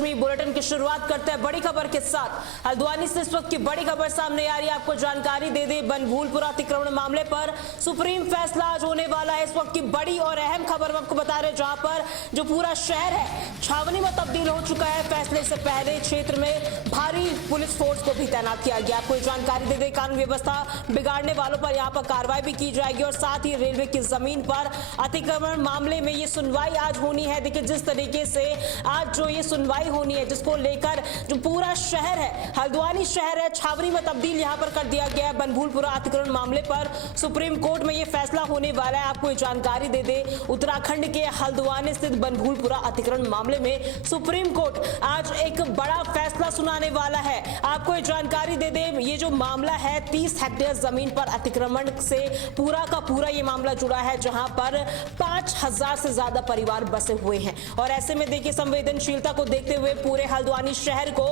रश्मि, bulletin की शुरुआत करते हैं बड़ी खबर के साथ। हल्द्वानी से इस वक्त की बड़ी खबर सामने आ रही है, आपको जानकारी दे दे बनभूलपुरा अतिक्रमण मामले पर सुप्रीम फैसला आज होने वाला है। इस वक्त की बड़ी और अहम खबर आपको बता रहे, जहां पर जो पूरा शहर है छावनी में तब्दील हो चुका है। फैसले से पहले क्षेत्र में भारी पुलिस फोर्स को भी तैनात किया गया। आपको जानकारी दे दे, कानून व्यवस्था बिगाड़ने वालों पर यहाँ पर कार्रवाई भी की जाएगी और साथ ही रेलवे की जमीन पर अतिक्रमण मामले में ये सुनवाई आज होनी है। देखिए जिस तरीके से आज जो ये सुनवाई होनी है, जिसको लेकर जो पूरा शहर है, हल्द्वानी शहर है, छावनी में तब्दील यहाँ पर कर दिया गया है। बनभूलपुरा अतिक्रमण मामले पर सुप्रीम कोर्ट में ये फैसला होने वाला है। आपको जानकारी दे दे, उत्तराखंड के हल्द्वानी स्थित बनभूलपुरा अतिक्रमण मामले में सुप्रीम कोर्ट आज एक बड़ा फैसला सुनाने वाला है। आपको ये जानकारी दे दे, ये जो मामला है 30 हेक्टेयर जमीन पर अतिक्रमण से पूरा का पूरा ये मामला जुड़ा है, जहां पर 5000 से ज्यादा परिवार बसे हुए हैं। और ऐसे में देखिए संवेदनशीलता को देखते हुए पूरे हल्द्वानी शहर को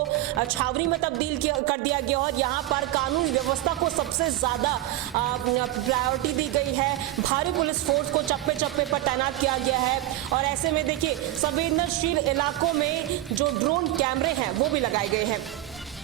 छावनी में तब्दील कर दिया गया और यहाँ पर कानून व्यवस्था को सबसे ज्यादा प्रायोरिटी दी गई है। भारी पुलिस फोर्स को चप्पे चप्पे पर तैनात किया गया है और ऐसे में देखिए संवेदनशील इलाकों में जो ड्रोन कैमरे हैं वो भी लगाए गए हैं।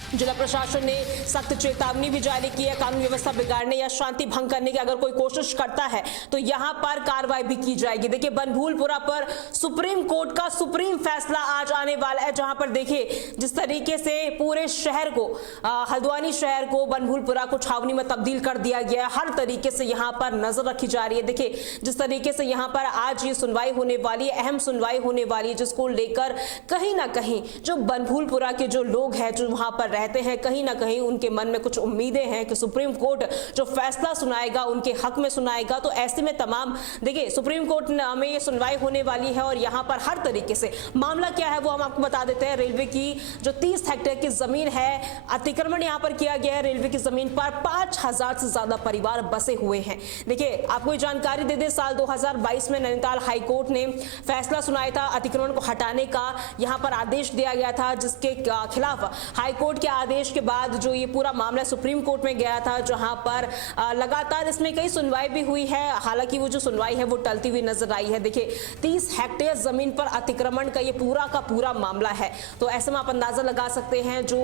जिला प्रशासन ने सख्त चेतावनी भी जारी की है। कानून व्यवस्था बिगाड़ने या शांति भंग करने की अगर कोई कोशिश करता है तो यहां पर कार्रवाई भी की जाएगी। देखिए बनभूलपुरा पर सुप्रीम कोर्ट का सुप्रीम फैसला आज आने वाला है, जहां पर देखिए जिस तरीके से पूरे शहर को, हल्द्वानी शहर को, बनभूलपुरा को छावनी में तब्दील कर दिया गया है। हर तरीके से यहां पर नजर रखी जा रही है। देखिए जिस तरीके से यहां पर आज ये सुनवाई होने वाली है, अहम सुनवाई होने वाली है, जिसको लेकर कहीं ना कहीं जो बनभूलपुरा के जो लोग हैं, जो वहां पर रहते हैं, कहीं ना कहीं उनके मन में कुछ उम्मीदें हैं कि सुप्रीम कोर्ट जो फैसला सुनाएगा उनके हक में सुनाएगा। तो ऐसे में तमाम देखिए सुप्रीम कोर्ट में ये सुनवाई होने वाली है और यहां पर हर तरीके से मामला क्या है वो हम आपको बता देते हैं। रेलवे की जो 30 हेक्टेयर की जमीन है, अतिक्रमण यहां पर किया गया है। रेलवे की जमीन पर 5000 से ज्यादा परिवार बसे हुए हैं। देखिए आपको जानकारी दे दे, साल 2022 में नैनीताल हाईकोर्ट ने फैसला सुनाया था, अतिक्रमण को हटाने का यहां पर आदेश दिया गया था, जिसके खिलाफ हाईकोर्ट के आदेश के बाद जो ये पूरा मामला सुप्रीम कोर्ट में गया था, जहां पर लगातार इसमें कई सुनवाई भी हुई है। हालांकि वो जो सुनवाई है वो टलती हुई नजर आई है। देखिए 30 हेक्टेयर जमीन पर अतिक्रमण का ये पूरा का पूरा मामला है, तो ऐसे में आप अंदाजा लगा सकते हैं जो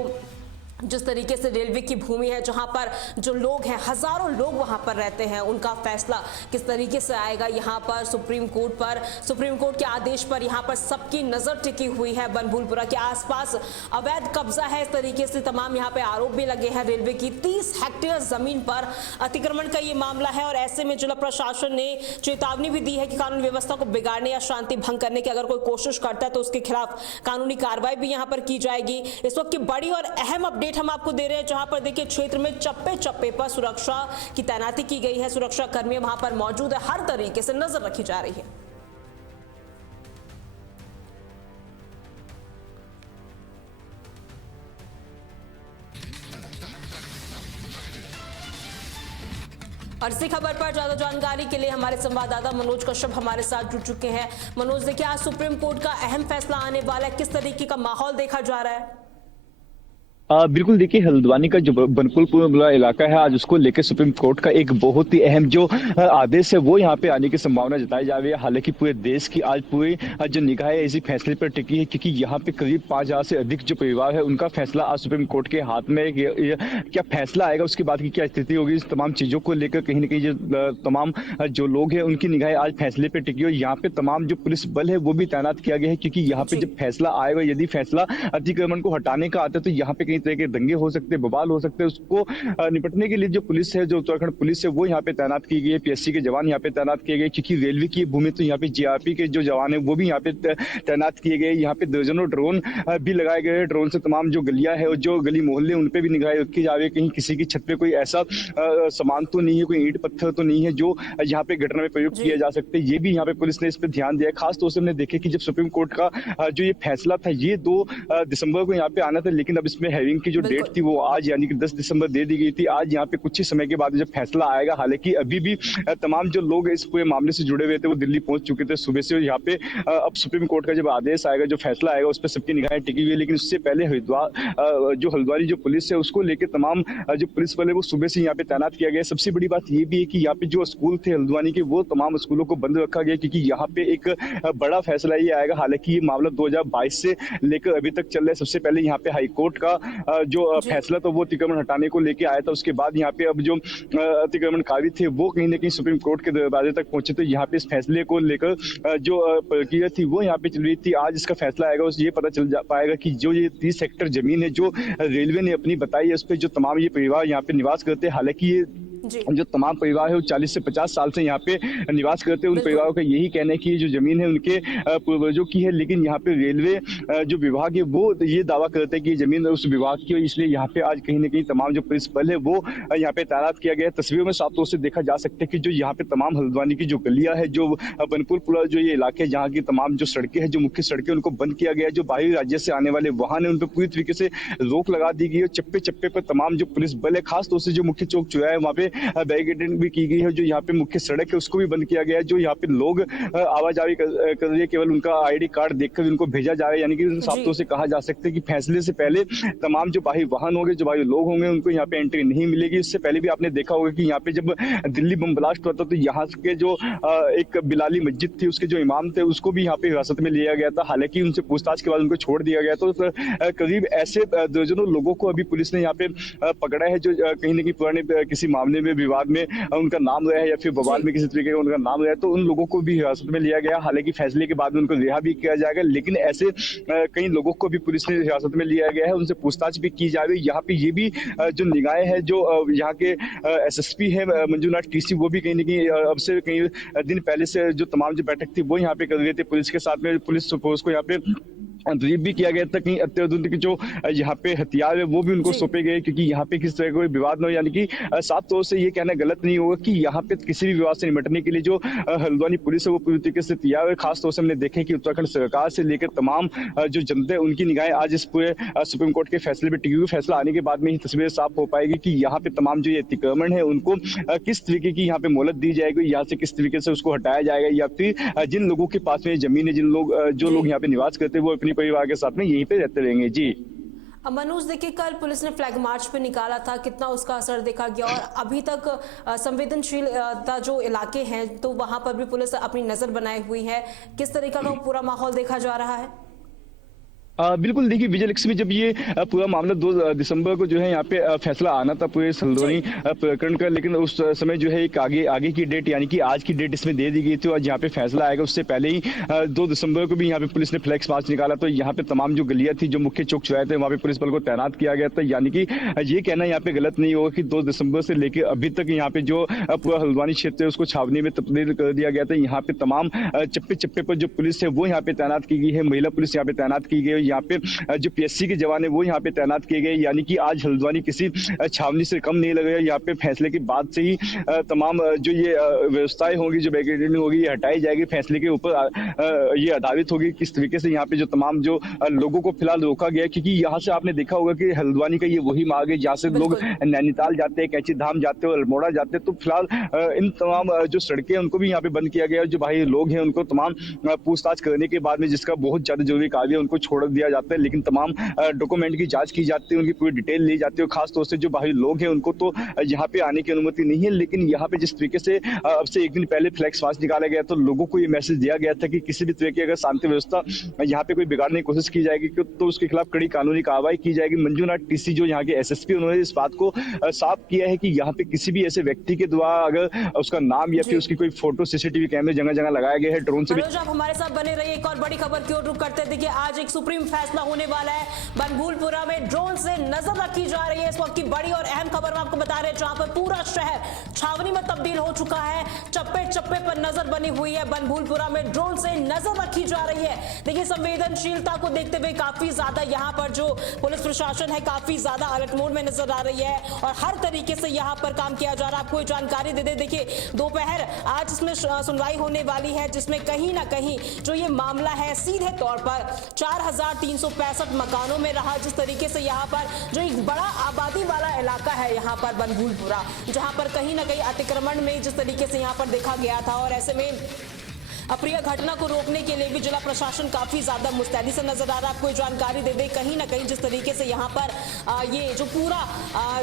जिस तरीके से रेलवे की भूमि है, जहां पर जो लोग हैं, हजारों लोग वहां पर रहते हैं, उनका फैसला किस तरीके से आएगा यहां पर सुप्रीम कोर्ट के आदेश पर यहां पर सबकी नजर टिकी हुई है। बनभूलपुरा के आसपास अवैध कब्जा है, इस तरीके से तमाम यहां पे आरोप भी लगे हैं। रेलवे की 30 हेक्टेयर जमीन पर अतिक्रमण का ये मामला है और ऐसे में जिला प्रशासन ने चेतावनी भी दी है कि कानून व्यवस्था को बिगाड़ने या शांति भंग करने की अगर कोई कोशिश करता है तो उसके खिलाफ कानूनी कार्रवाई भी यहां पर की जाएगी। इस वक्त की बड़ी और अहम अपडेट हम आपको दे रहे हैं, जहां पर देखिए क्षेत्र में चप्पे चप्पे पर सुरक्षा की तैनाती की गई है। सुरक्षा कर्मी वहां पर मौजूद है, हर तरीके से नजर रखी जा रही है। और इसी खबर पर ज्यादा जानकारी के लिए हमारे संवाददाता मनोज कश्यप हमारे साथ जुड़ चुके हैं। मनोज, देखिए आज सुप्रीम कोर्ट का अहम फैसला आने वाला है, किस तरीके का माहौल देखा जा रहा है? बिल्कुल, देखिए हल्द्वानी का जो बनभूलपुरा इलाका है, आज उसको लेकर सुप्रीम कोर्ट का एक बहुत ही अहम जो आदेश है वो यहाँ पे आने की संभावना जताई जा रही है। हालांकि पूरे देश की आज पूरी जो निगाह है इसी फैसले पर टिकी है, क्योंकि यहाँ पे करीब 5000 से अधिक जो परिवार है उनका फैसला आज सुप्रीम कोर्ट के हाथ में है। क्या फैसला आएगा, उसके बाद की क्या स्थिति होगी, इस तमाम चीजों को लेकर कहीं ना कहीं जो तमाम जो लोग हैं उनकी निगाह आज फैसले पर टिकी है। यहाँ पे तमाम जो पुलिस बल है वो भी तैनात किया गया है, क्योंकि यहाँ पे जब फैसला आएगा, यदि फैसला अतिक्रमण को हटाने का आता है तो यहाँ पे कहीं तरह के दंगे हो सकते हैं, बवाल हो सकते हैं। उसको निपटने के लिए जो पुलिस है, जो उत्तराखंड पुलिस है, वो यहाँ पे तैनात की गई है। पीएससी के जवान यहाँ पे तैनात किए गए, क्योंकि रेलवे की भूमि तो यहाँ पे जीआरपी के जो जवान है वो भी यहाँ पे तैनात किए गए। यहाँ पे दर्जनों ड्रोन भी लगाए गए हैं। ड्रोन से तमाम जो गलियां है और जो गली मोहल्ले उन पे भी निगाह रखी जा रही है, कहीं किसी की छत पे कोई ऐसा सामान तो नहीं है, कोई ईंट पत्थर तो नहीं है जो यहाँ पे घटना में प्रयुक्त किया जा सकते। ये भी यहाँ पे पुलिस ने इस पर ध्यान दिया है। खास तौर से हमने देखे कि जब सुप्रीम कोर्ट का जो ये फैसला था, ये 2 दिसंबर को यहाँ पे आना था, लेकिन अब इसमें हैवी हियरिंग की जो डेट थी वो आज यानी कि 10 दिसंबर दे दी गई थी। आज यहाँ पे कुछ ही समय के बाद जब फैसला आएगा, हालांकि अभी भी तमाम जो लोग इस पूरे मामले से जुड़े हुए थे वो दिल्ली पहुंच चुके थे सुबह से। यहाँ पे अब सुप्रीम कोर्ट का जब आदेश आएगा, जो फैसला आएगा, उस पर सबकी निगाहें टिकी हुई है। लेकिन उससे पहले हल्द्वानी जो पुलिस है उसको लेकर तमाम जो पुलिस वाले वो सुबह से यहाँ पे तैनात किया गया। सबसे बड़ी बात ये भी है कि यहाँ पे जो स्कूल थे हल्द्वानी के, वो तमाम स्कूलों को बंद रखा गया, क्योंकि यहाँ पे एक बड़ा फैसला ये आएगा। हालांकि ये मामला 2022 से लेकर अभी तक चल रहा है। सबसे पहले यहाँ पे हाईकोर्ट का जो फैसला था वो अतिक्रमण हटाने को लेके आया था। उसके बाद यहाँ पे अब जो अतिक्रमणकारी थे वो कहीं ना कहीं सुप्रीम कोर्ट के दरवाजे तक पहुंचे। तो यहाँ पे इस फैसले को लेकर जो प्रक्रिया थी वो यहाँ पे चल रही थी। आज इसका फैसला आएगा, उस ये पता चल पाएगा कि जो ये 30 हेक्टेयर जमीन है जो रेलवे ने अपनी बताई है, उस पर जो तमाम ये परिवार यहाँ पे निवास करते हैं, हालांकि ये जो तमाम परिवार है वो 40 से 50 साल से यहाँ पे निवास करते हैं। उन परिवारों का यही कहना है कि जो जमीन है उनके पूर्वजों की है, लेकिन यहाँ पे रेलवे जो विभाग है वो ये दावा करते हैं कि जमीन उस विभाग की है। इसलिए यहाँ पे आज कहीं ना कहीं तमाम जो पुलिस बल है वो यहाँ पे तैनात किया गया है। तस्वीरों में साफ तौर से देखा जा सकता है कि जो यहाँ पे तमाम हल्द्वानी की जो गलियां है, जो बनपुर पुला जो ये इलाके, जहाँ की तमाम जो सड़कें हैं, जो मुख्य सड़कें, उनको बंद किया गया है। जो बाहरी राज्य से आने वाले वाहन है उन पर पूरी तरीके से रोक लगा दी गई है। चप्पे चप्पे पर तमाम जो पुलिस बल है, खासतौर से जो मुख्य चौक चौराहा है वहाँ पे बैरिकेडिंग भी की गई है। जो यहाँ पे मुख्य सड़क है उसको भी बंद किया गया है। जो यहाँ पे लोग आवाजाही कर रहे हैं, केवल उनका आईडी कार्ड देखकर उनको भेजा जा रहा है। यानी कि साफ तौर से कहा जा सकता है कि फैसले से पहले तमाम जो बाहरी वाहन होंगे, जो बाहरी लोग होंगे, उनको यहाँ पे एंट्री नहीं मिलेगी। इससे पहले भी आपने देखा होगा कि यहाँ पे जब दिल्ली बम ब्लास्ट हुआ था तो यहाँ के जो एक बिलाली मस्जिद थी उसके जो इमाम थे उसको भी यहाँ पे हिरासत में लिया गया था। हालांकि उनसे पूछताछ के बाद उनको छोड़ दिया गया। तो करीब ऐसे दर्जनों लोगों को अभी पुलिस ने यहाँ पे पकड़ा है, जो कहीं ना कहीं पुराने किसी मामले में, विवाद में उनका नाम रहा है या फिर बवाल में किसी तरीके का उनका नाम रहा है। तो उन लोगों को भी हिरासत में लिया गया। हालांकि फैसले के बाद में उनको रिहा भी किया जाएगा, लेकिन ऐसे कई लोगों को भी पुलिस ने हिरासत में लिया गया है, उनसे पूछताछ भी की जा रही है। यहाँ पे ये भी जो निगाहें है, जो यहाँ के एसएसपी है मंजूनाथ टीसी, वो भी कहीं ना कहीं अब से कई दिन पहले से जो तमाम जो बैठक थी वो यहाँ पे कर रहे थे पुलिस के साथ में। पुलिस फोर्स को यहाँ पे ब्रीफ भी किया गया था कि अत्याधुनिक जो यहाँ पे हथियार है वो भी उनको सौंपे गए, क्योंकि यहाँ पे किस तरह का कोई विवाद न हो। यानी कि साफ तौर से ये कहना गलत नहीं होगा कि यहाँ पे किसी भी विवाद से निपटने के लिए जो हल्द्वानी पुलिस है वो पूरी तरीके से तैयार है। खासतौर से हमने देखा कि उत्तराखंड सरकार से लेकर तमाम जो जनता है उनकी निगाहें आज इस पूरे सुप्रीम कोर्ट के फैसले पे टिकी हुई। फैसला आने के बाद में ही तस्वीर साफ हो पाएगी कि यहाँ पे तमाम जो ये अतिक्रमण है उनको किस तरीके की यहाँ पे मोहलत दी जाएगी, यहाँ से किस तरीके से उसको हटाया जाएगा, या फिर जिन लोगों के पास में जमीन है, जो लोग यहाँ पे निवास करते हैं वो अपनी परिवार के साथ में यहीं पे रहते रहेंगे। जी मनोज, देखिए कल पुलिस ने फ्लैग मार्च पे निकाला था, कितना उसका असर देखा गया, और अभी तक संवेदनशीलता जो इलाके हैं तो वहां पर भी पुलिस अपनी नजर बनाए हुई है। किस तरीका का पूरा माहौल देखा जा रहा है? बिल्कुल, देखिए विजिलेक्स में जब ये पूरा मामला 2 दिसंबर को जो है यहाँ पे फैसला आना था पूरे हल्द्वानी प्रकरण का, लेकिन उस समय जो है एक आगे की डेट यानी कि आज की डेट इसमें दे दी गई थी और यहाँ पे फैसला आएगा उससे पहले ही 2 दिसंबर को भी यहाँ पे पुलिस ने फ्लैक्स मार्च निकाला। तो यहाँ पे तमाम जो गलियां थी, जो मुख्य चौक चौराहे थे, वहाँ पे पुलिस बल को तैनात किया गया था। यानी कि ये कहना यहाँ पे गलत नहीं होगा कि 2 दिसंबर से लेकर अभी तक यहाँ पे जो पूरा हल्द्वानी क्षेत्र है उसको छावनी में तब्दील कर दिया गया था। यहाँ पे तमाम चप्पे चप्पे पर जो पुलिस है वो यहाँ पे तैनात की गई है, महिला पुलिस यहाँ पे तैनात की गई है। यहाँ पे जो पीएससी के जवान है वो यहाँ पे तैनात किए गए। यानी कि आज हल्द्वानी किसी छावनी से कम नहीं लग रहा है। यहाँ पे फैसले के बाद से ही तमाम जो ये व्यवस्थाएं होंगी, जो बैरिकेडिंग होगी, ये हटाई जाएगी। फैसले के ऊपर ये आधारित होगी किस तरीके से यहाँ पे जो तमाम जो लोगों को फिलहाल रोका गया है, क्योंकि यहाँ से आपने देखा होगा कि हल्द्वानी का ये वही मार्ग है जहाँ से लोग नैनीताल जाते हैं, कैंची धाम जाते हैं, अल्मोड़ा जाते हैं। तो फिलहाल इन तमाम जो सड़कें उनको भी यहाँ पे बंद किया गया है। जो भाई लोग हैं उनको तमाम पूछताछ करने के बाद में, जिसका बहुत ज्यादा जरूरी कार्य है, उनको छोड़ दिया जाता है। लेकिन तमाम डॉक्यूमेंट की जांच की जाती है, उनकी पूरी डिटेल ली जाती है। खासतौर से जो बाहरी लोग हैं उनको तो यहाँ पे आने की अनुमति नहीं है। लेकिन यहाँ पे जिस तरीके से अब से एक दिन पहले फ्लैक्स मार्च निकाला गया तो लोगों को ये मैसेज दिया गया था कि किसी भी तरह की अगर शांति व्यवस्था यहाँ पे कोई बिगाड़ने की कोशिश की जाएगी तो उसके खिलाफ कड़ी कानूनी कार्रवाई की जाएगी। मंजूनाथ टीसी जो यहाँ के एसएसपी, उन्होंने इस बात को साफ किया है कि यहाँ पे किसी भी ऐसे व्यक्ति के द्वारा अगर उसका नाम या फिर उसकी कोई फोटो सीसीटीवी कैमरे जगह जगह लगाए गए हैं, ड्रोन से भी। आप हमारे साथ बने रहिए। एक और बड़ी खबर की ओर रुख करते, देखिए आज एक सुप्रीम फैसला होने वाला है। बनभूलपुरा में ड्रोन से नजर रखी जा रही है। इस वक्त की बड़ी और अहम खबर मैं आपको बता रहे हैं, जहां पर पूरा शहर छावनी में तब्दील हो चुका है। चप्पे चप्पे पर नजर बनी हुई है। बनभूलपुरा में ड्रोन से नजर रखी जा रही है। देखिए संवेदनशीलता को देखते हुए काफी ज्यादा यहाँ पर जो पुलिस प्रशासन है काफी ज्यादा अलर्ट मोड में नजर आ रही है और हर तरीके से यहाँ पर काम किया जा रहा है। आपको जानकारी दे दे, देखिए दोपहर आज इसमें सुनवाई होने वाली है, जिसमें कहीं ना कहीं जो ये मामला है सीधे तौर पर 4365 मकानों में रहा, जिस तरीके से यहाँ पर जो एक बड़ा आबादी वाला इलाका है यहाँ पर बनभूलपुरा, जहाँ पर कहीं ना कहीं अतिक्रमण में जिस तरीके से यहाँ पर देखा गया था, और ऐसे में अप्रिय घटना को रोकने के लिए भी जिला प्रशासन काफी ज्यादा मुस्तैदी से नजर आ रहा है। आपको जानकारी दे दे, कहीं ना कहीं जिस तरीके से यहाँ पर ये जो पूरा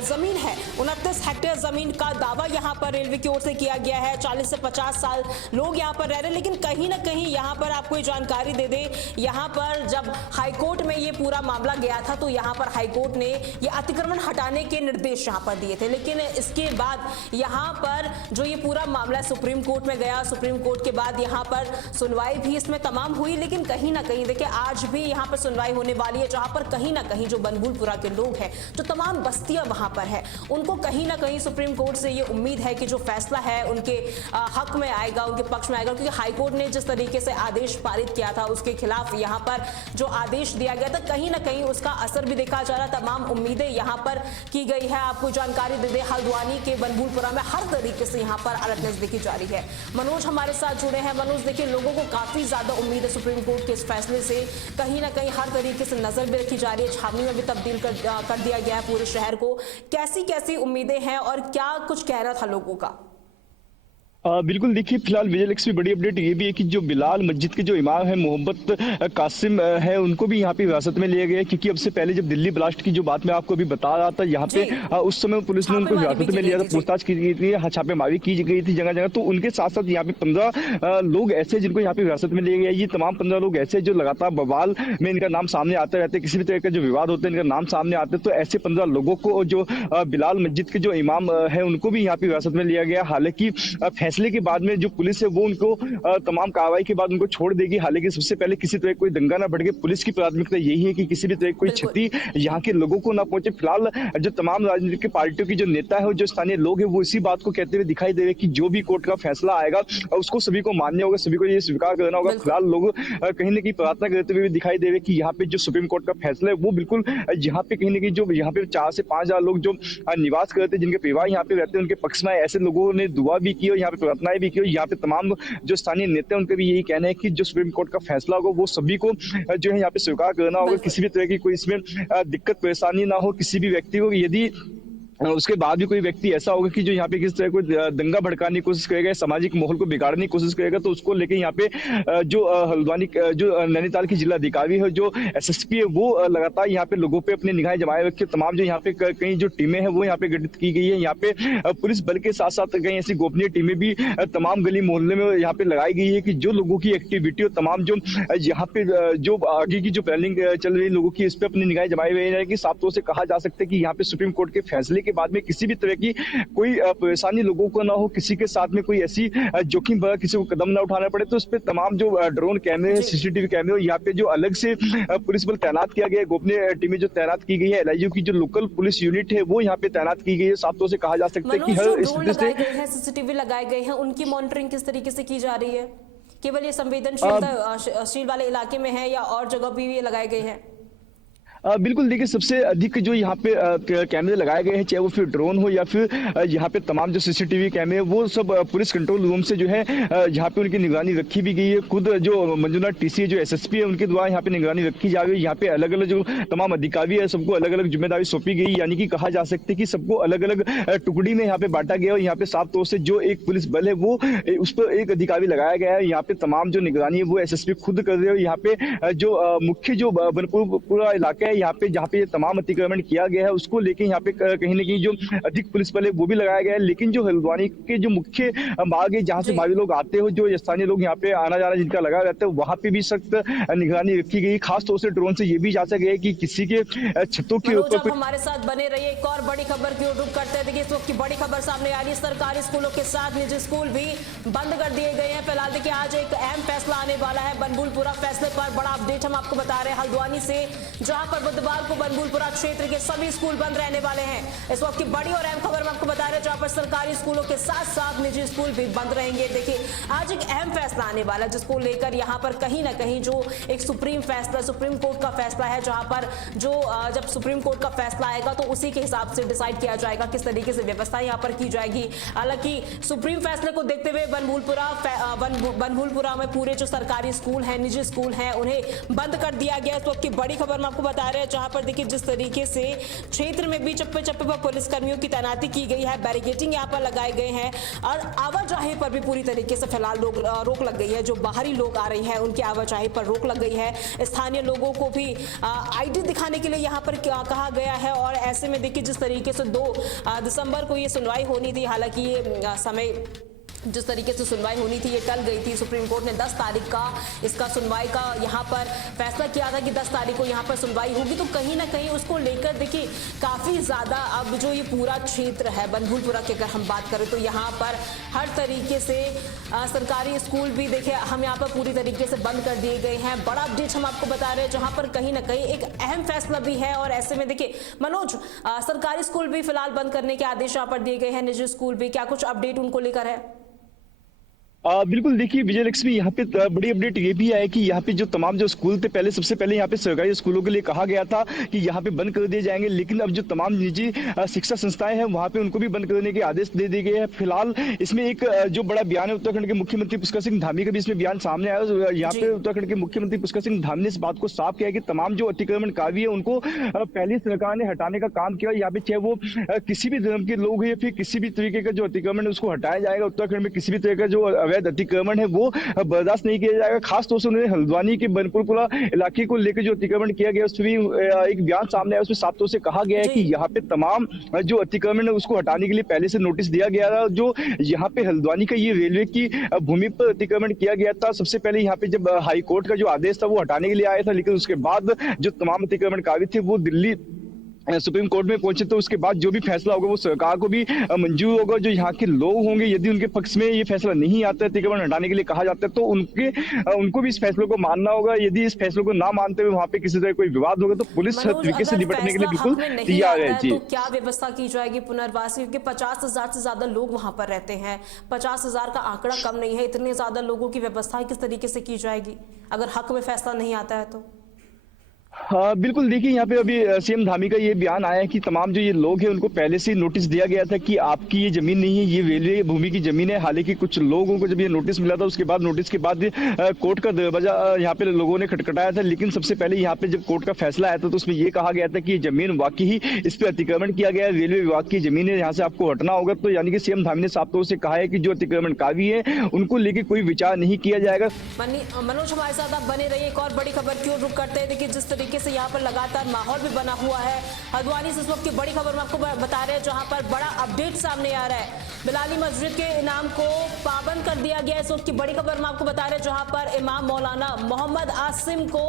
जमीन है 29 हेक्टेयर जमीन का दावा यहाँ पर रेलवे की ओर से किया गया है। 40 से 50 साल लोग यहाँ पर रह रहे हैं, लेकिन कहीं ना कहीं यहाँ पर आपको ये जानकारी दे दे, यहाँ पर जब हाईकोर्ट में ये पूरा मामला गया था तो यहाँ पर हाईकोर्ट ने ये अतिक्रमण हटाने के निर्देश यहाँ पर दिए थे, लेकिन इसके बाद यहाँ पर जो ये पूरा मामला सुप्रीम कोर्ट में गया, सुप्रीम कोर्ट के बाद यहाँ पर सुनवाई भी इसमें तमाम हुई, लेकिन कहीं ना कहीं देखिए आज भी यहाँ पर सुनवाई होने वाली है, जहां पर कहीं ना कहीं जो बनभूलपुरा के लोग हैं, जो तमाम बस्तियां वहां पर है, उनको कहीं ना कहीं सुप्रीम कोर्ट से ये उम्मीद है कि जो फैसला है उनके हक में आएगा, उनके पक्ष में आएगा, क्योंकि हाईकोर्ट ने जिस तरीके से आदेश पारित किया था उसके खिलाफ यहाँ पर जो आदेश दिया गया था, कहीं ना कहीं उसका असर भी देखा जा रहा। तमाम उम्मीदें यहाँ पर की गई है। आपको जानकारी दे दे, हल्द्वानी के बनभूलपुरा में हर तरीके से यहाँ पर अलर्टनेस देखी जा रही है। मनोज हमारे साथ जुड़े हैं। मनोज, देखिए लोगों को काफी ज्यादा उम्मीद है सुप्रीम कोर्ट के इस फैसले से, कहीं ना कहीं हर तरीके से नजर भी रखी जा रही है, छावनी में भी तब्दील कर दिया गया है पूरे शहर को। कैसी कैसी उम्मीदें हैं और क्या कुछ कह रहा था लोगों का? बिल्कुल, देखिए फिलहाल विजिलेक्स में बड़ी अपडेट ये भी है कि जो बिलाल मस्जिद के जो इमाम है मोहम्मद कासिम है, उनको भी यहाँ पे हिरासत में लिया गया है, क्योंकि अब से पहले जब दिल्ली ब्लास्ट की जो बात मैं आपको अभी बता रहा था, यहाँ पे उस समय पुलिस ने उनको हिरासत में लिया था, पूछताछ की गई थी, छापेमारी की गई थी जगह जगह। तो उनके साथ साथ यहाँ पे 15 लोग ऐसे जिनको यहाँ पे हिरासत में लिया गया। ये तमाम 15 लोग ऐसे जो लगातार बवाल में इनका नाम सामने आता रहता है, किसी भी तरह का जो विवाद होता है इनका नाम सामने आता है। तो ऐसे 15 लोगों को जो बिलाल मस्जिद के जो इमाम है उनको भी यहाँ पे हिरासत में लिया गया। हालांकि फैसले के बाद में जो पुलिस है वो उनको तमाम कार्रवाई के बाद उनको छोड़ देगी। हालांकि सबसे पहले किसी तरह कोई दंगा ना भड़के, पुलिस की प्राथमिकता यही है कि किसी भी तरह कोई क्षति यहाँ के लोगों को ना पहुंचे। फिलहाल जो तमाम राजनीतिक पार्टियों की जो नेता है, जो स्थानीय लोग है, वो इसी बात को कहते हुए दिखाई दे रहे कि जो भी कोर्ट का फैसला आएगा उसको सभी को मानना होगा, सभी को ये स्वीकार करना होगा। फिलहाल लोग कहीं ना कहीं प्रार्थना करते हुए दिखाई दे रहे कि यहाँ पे जो सुप्रीम कोर्ट का फैसला है वो बिल्कुल यहाँ पे कहीं ना कहीं जो यहाँ पे 4 से 5 हजार लोग जो निवास करते हैं, जिनके परिवार यहाँ पे रहते हैं, उनके पक्ष में ऐसे लोगों ने दुआ भी की और यहाँ पे प्रार्थनाएं भी की। यहाँ पे तमाम जो स्थानीय नेता हैं उनका भी यही कहना है कि जो सुप्रीम कोर्ट का फैसला होगा वो सभी को जो है यहाँ पे स्वीकार करना होगा। किसी भी तरह की कोई इसमें दिक्कत परेशानी ना हो किसी भी व्यक्ति को। यदि उसके बाद भी कोई व्यक्ति ऐसा होगा कि जो यहाँ पे किस तरह को दंगा भड़काने की कोशिश करेगा, सामाजिक माहौल को बिगाड़ने की कोशिश करेगा, तो उसको लेके यहाँ पे जो हल्द्वानी जो नैनीताल की जिला अधिकारी है, जो एसएसपी है, वो लगातार यहाँ पे लोगों पे अपनी निगाहें जमाए रखे। तमाम जो यहाँ पे कई जो टीमें हैं वो यहाँ पे गठित की गई है। यहाँ पे पुलिस बल के साथ साथ कई ऐसी गोपनीय टीमें भी तमाम गली मोहल्ले में यहाँ पे लगाई गई है कि जो लोगों की एक्टिविटी और तमाम जो यहाँ पे जो आगे की जो प्लानिंग चल रही है लोगों की, इस पे अपनी निगाहें जमाई हुई है। कि साफ तौर से कहा जा सकता है कि यहाँ पे सुप्रीम कोर्ट के फैसले के बाद में किसी भी तरह की कोई परेशानी लोगों को ना हो, किसी के साथ में कोई ऐसी जोखिम भरा किसी को कदम ना उठाना पड़े। तो उस पे तमाम जो ड्रोन कैमरे हैं, सीसीटीवी कैमरे, यहाँ पे जो अलग से पुलिस बल तैनात किया गया है, गोपनीय टीमें जो तैनात की गई है, एलआईयू की जो लोकल पुलिस यूनिट है वो यहाँ पे तैनात की गई है। साफ तौर से कहा जा सकता है कि हर सीसीटीवी लगाए गए हैं, उनकी मॉनिटरिंग किस तरीके से की जा रही है? केवल ये संवेदनशील वाले इलाके में है या और जगह भी ये लगाए गए हैं? बिल्कुल, देखिए सबसे अधिक जो यहाँ पे कैमरे लगाए गए हैं, चाहे वो फिर ड्रोन हो या फिर यहाँ पे तमाम जो सीसीटीवी कैमरे, वो सब पुलिस कंट्रोल रूम से जो है यहाँ पे उनकी निगरानी रखी भी गई है। खुद जो मंजुनाथ टीसी जो एसएसपी है उनके द्वारा यहाँ पे निगरानी रखी जा रही है। यहाँ पे अलग अलग जो तमाम अधिकारी है सबको अलग अलग जिम्मेदारी सौंपी गई, यानी कि कहा जा सकता है कि सबको अलग अलग टुकड़ी में यहाँ पे बांटा गया। और यहाँ पे साफ तौर से जो एक पुलिस बल है वो उस पर एक अधिकारी लगाया गया है। यहाँ पे तमाम जो निगरानी है वो एसएसपी खुद कर रहे हो। यहाँ पे जो मुख्य जो बनभूलपुरा इलाका है, यहाँ पे जहाँ पे तमाम अतिक्रमण किया गया है उसको लेके यहाँ पे कहीं ना कहीं जो अधिक पुलिस बल है वो भी लगाया गया है। लेकिन जो हल्द्वानी के जो मुख्य मार्ग है जहाँ से भावी लोग आते हो, जो स्थानीय लोग यहाँ पे आना जाना जिनका लगा रहता है, वहाँ पे भी सख्त निगरानी रखी गई। खास तौर से ड्रोन से ये भी जांचा गया है कि किसी के छतों के ऊपर। हमारे साथ बने रहिए। एक और बड़ी खबर की ओर रुख करते हैं। देखिए इस वक्त की बड़ी खबर सामने आ रही है, सरकारी स्कूलों के साथ निजी स्कूल भी बंद कर दिए गए हैं। फिलहाल देखिए आज एक अहम फैसला आने वाला है बनभूलपुरा फैसले पर। बड़ा अपडेट हम आपको बता रहे हैं हल्द्वानी से, जहां पर बुधवार को बनभूलपुरा क्षेत्र के सभी स्कूल बंद रहने वाले हैं। इस वक्त की बड़ी और अहम खबर हम आपको बता रहे हैं, जहां पर सरकारी स्कूलों के साथ साथ निजी स्कूल भी बंद रहेंगे। देखिए आज एक अहम फैसला आने वाला है जिसको लेकर यहां पर कहीं ना कहीं जो एक सुप्रीम कोर्ट का फैसला है, जहां पर जो जब सुप्रीम कोर्ट का फैसला आएगा तो उसी के हिसाब से डिसाइड किया जाएगा किस तरीके से व्यवस्था यहां पर की जाएगी। हालांकि सुप्रीम फैसले को देखते हुए बनभूलपुरा में पूरे जो सरकारी स्कूल हैं, निजी स्कूल हैं, उन्हें बंद कर दिया गया। इस वक्त की बड़ी खबर मैं आपको बता बता रहे हैं, जहां पर देखिए जिस तरीके से क्षेत्र में भी चप्पे चप्पे पर पुलिस कर्मियों की तैनाती की गई है, बैरिकेडिंग यहाँ पर लगाए गए हैं और आवाजाही पर भी पूरी तरीके से फिलहाल रोक लग गई है। जो बाहरी लोग आ रहे हैं उनकी आवाजाही पर रोक लग गई है। स्थानीय लोगों को भी आईडी दिखाने के लिए यहाँ पर कहा गया है और ऐसे में देखिए जिस तरीके से 2 दिसंबर को ये सुनवाई होनी थी, हालांकि ये समय जिस तरीके से सुनवाई होनी थी ये टल गई थी। सुप्रीम कोर्ट ने 10 तारीख का इसका सुनवाई का यहाँ पर फैसला किया था कि 10 तारीख को यहाँ पर सुनवाई होगी, तो कहीं ना कहीं उसको लेकर देखिए काफ़ी ज़्यादा अब जो ये पूरा क्षेत्र है बनभूलपुरा की अगर हम बात करें तो यहाँ पर हर तरीके से सरकारी स्कूल भी देखिए हम यहाँ पर पूरी तरीके से बंद कर दिए गए हैं। बड़ा अपडेट हम आपको बता रहे हैं जहाँ पर कहीं ना कहीं एक अहम फैसला भी है और ऐसे में देखिए मनोज, सरकारी स्कूल भी फिलहाल बंद करने के आदेश यहाँ पर दिए गए हैं, निजी स्कूल भी, क्या कुछ अपडेट उनको लेकर है? बिल्कुल देखिए विजयलक्ष्मी, यहाँ पे बड़ी अपडेट ये भी है कि यहाँ पे जो तमाम जो स्कूल थे पहले, सबसे पहले यहाँ पे सरकारी स्कूलों के लिए कहा गया था कि यहाँ पे बंद कर दिए जाएंगे, लेकिन अब जो तमाम निजी शिक्षा संस्थाएं हैं वहाँ पे उनको भी बंद करने के आदेश दे दिए गए हैं। फिलहाल इसमें एक जो बड़ा बयान है उत्तराखंड के मुख्यमंत्री पुष्कर सिंह धामी का भी इसमें बयान सामने आया। यहाँ पे उत्तराखंड के मुख्यमंत्री पुष्कर सिंह धामी ने इस बात को साफ किया कि तमाम जो अतिक्रमणकारी है उनको पहले सरकार ने हटाने का काम किया। यहाँ पे चाहे वो किसी भी धर्म के लोग हैं या फिर किसी भी तरीके का जो अतिक्रमण है उसको हटाया जाएगा। उत्तराखंड में किसी भी तरह का जो अवैध अतिक्रमण है वो बर्दाश्त नहीं किया जाएगा। खास तौर से उन्होंने हल्द्वानी के बनपुरपुरा इलाके को लेकर जो अतिक्रमण किया गया उसमें एक बयान सामने आया, उसमें साफ तौर से कहा गया है कि यहाँ पे तमाम जो अतिक्रमण है उसको हटाने के लिए पहले से नोटिस दिया गया था। जो यहाँ पे हल्द्वानी का ये रेलवे की भूमि पर अतिक्रमण किया गया था, सबसे पहले यहाँ पे जब हाई कोर्ट का जो आदेश था वो हटाने के लिए आया था, लेकिन उसके बाद जो तमाम अतिक्रमणकारी थे वो दिल्ली सुप्रीम कोर्ट में पहुंचे, तो उसके बाद जो भी फैसला होगा वो सरकार को भी मंजूर होगा। जो यहाँ के लोग होंगे यदि उनके पक्ष में ये फैसला नहीं आता है, अतिक्रमण हटाने के लिए कहा जाता है, तो उनको भी इस फैसले को मानना होगा। यदि इस फैसले को ना मानते हुए वहाँ पे किसी तरह कोई विवाद होगा तो पुलिस हर तरीके से निपटने के लिए बिल्कुल तैयार है। जी, तो क्या व्यवस्था की जाएगी पुनर्वासी, क्योंकि 50,000 से ज्यादा लोग वहां पर रहते हैं, 50,000 का आंकड़ा कम नहीं है, इतने ज्यादा लोगों की व्यवस्था किस तरीके से की जाएगी अगर हक में फैसला नहीं आता है तो? हाँ बिल्कुल, देखिए यहाँ पे अभी सीएम धामी का ये बयान आया है कि तमाम जो ये लोग हैं उनको पहले से नोटिस दिया गया था कि आपकी ये जमीन नहीं है, ये रेलवे भूमि की जमीन है। हालांकि कुछ लोगों को जब ये नोटिस मिला था उसके बाद नोटिस के बाद कोर्ट का दरवाजा यहाँ पे लोगों ने खटखटाया था, लेकिन सबसे पहले यहाँ पे जब कोर्ट का फैसला आया था तो उसमें ये कहा गया था कि ये जमीन वाकई ही इस पर अतिक्रमण किया गया है, रेलवे विभाग की जमीन है, यहाँ से आपको हटना होगा। तो यानी कि सीएम धामी ने साफ तौर से कहा है कि जो अतिक्रमणकारी है उनको लेकर कोई विचार नहीं किया जाएगा। मनोज हमारे साथ आप बने रहिए। एक और बड़ी खबर की ओर रुख करते हैं। देखिए जिस तरीके से यहाँ पर लगातार माहौल भी बना हुआ है, हल्द्वानी से इस वक्त की बड़ी खबर मैं आपको बता रहे हैं जहां पर बड़ा अपडेट सामने आ रहा है। बिलाली मस्जिद के इमाम को पाबंद कर दिया गया है। इस वक्त की बड़ी खबर मैं आपको बता रहे हैं जहां पर इमाम मौलाना मोहम्मद आसिम को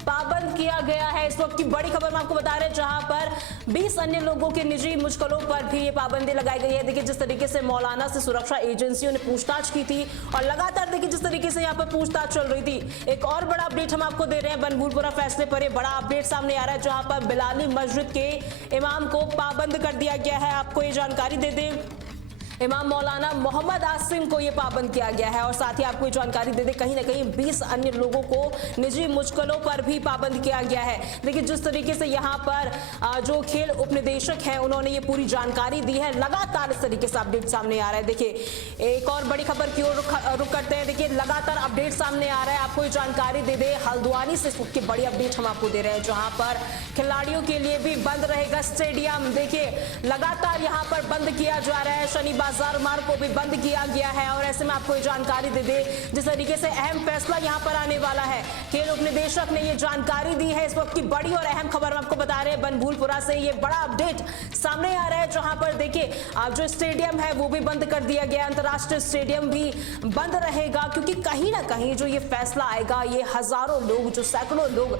पाबंद किया गया है। इस वक्त की बड़ी खबर मैं आपको बता रहे हैं जहां पर 20 अन्य लोगों के निजी मुश्किलों पर भी ये पाबंदी लगाई गई है। देखिए जिस तरीके से मौलाना से सुरक्षा एजेंसियों ने पूछताछ की थी और लगातार देखिए जिस तरीके से यहाँ पर पूछताछ चल रही थी। एक और बड़ा अपडेट हम आपको दे रहे हैं बनभूलपुरा फैसले पर। यह बड़ा अपडेट सामने आ रहा है जहां पर बिलाली मस्जिद के इमाम को पाबंद कर दिया गया है। आपको ये जानकारी दे दें, इमाम मौलाना मोहम्मद आसिम को ये पाबंद किया गया है और साथ ही आपको ये जानकारी दे दें कहीं ना कहीं 20 अन्य लोगों को निजी मुश्किलों पर भी पाबंद किया गया है। देखिए जिस तरीके से यहाँ पर जो खेल उपनिदेशक हैं उन्होंने ये पूरी जानकारी दी है। लगातार इस तरीके से अपडेट सामने आ रहा है। देखिए एक और बड़ी खबर की ओर रुख करते हैं। देखिए लगातार अपडेट सामने आ रहा है, आपको ये जानकारी दे दे हल्द्वानी से की बड़ी अपडेट हम आपको दे रहे हैं जहां पर खिलाड़ियों के लिए भी बंद रहेगा स्टेडियम। देखिए लगातार यहाँ पर बंद किया जा रहा है, शनि बाजार मार्ग को भी बंद किया गया है और ऐसे में आपको ये जानकारी दे दे जिस तरीके से अहम फैसला यहाँ पर आने वाला है। खेल उपनिदेशक ने ये जानकारी दी है। इस वक्त की बड़ी और अहम खबर आपको बता रहे हैं बनभूलपुरा से। ये बड़ा अपडेट सामने आ रहा है जहां पर देखिए जो स्टेडियम है वो भी बंद कर दिया गया, अंतरराष्ट्रीय स्टेडियम भी बंद रहेगा क्योंकि कहीं ना कहीं जो ये फैसला आएगा ये हजारों लोग, जो सैकड़ों लोग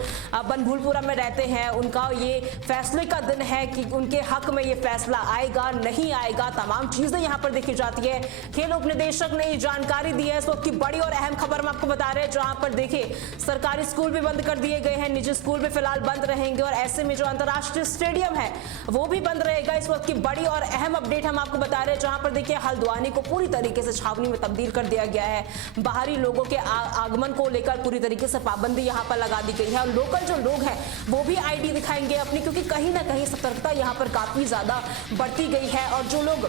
बनभूलपुरा में रहते हैं, उनका ये फैसले का दिन है कि उनके हक में ये फैसला आएगा नहीं आएगा। तमाम चीजें यहाँ पर देखी जाती है। खेल उपनिदेशक ने ये जानकारी दी है। इस वक्त की बड़ी और अहम खबर हम आपको बता रहे हैं जहां पर देखिए सरकारी स्कूल भी बंद कर दिए गए हैं, निजी स्कूल भी फिलहाल बंद रहेंगे और ऐसे में जो अंतरराष्ट्रीय स्टेडियम है वो भी बंद रहेगा। इस वक्त की बड़ी और अहम अपडेट हम आपको बता रहे हैं जहां पर देखिए हल्द्वानी को पूरी तरीके से छावनी में तब्दील कर दिया गया है। बाहरी लोगों के आगमन को लेकर पूरी तरीके से पाबंदी यहाँ पर लगा दी गई है और लोकल जो लोग हैं वो भी आईडी दिखाएंगे अपनी, क्योंकि कहीं ना कहीं सतर्कता यहाँ पर काफी ज्यादा बढ़ती गई है और जो लोग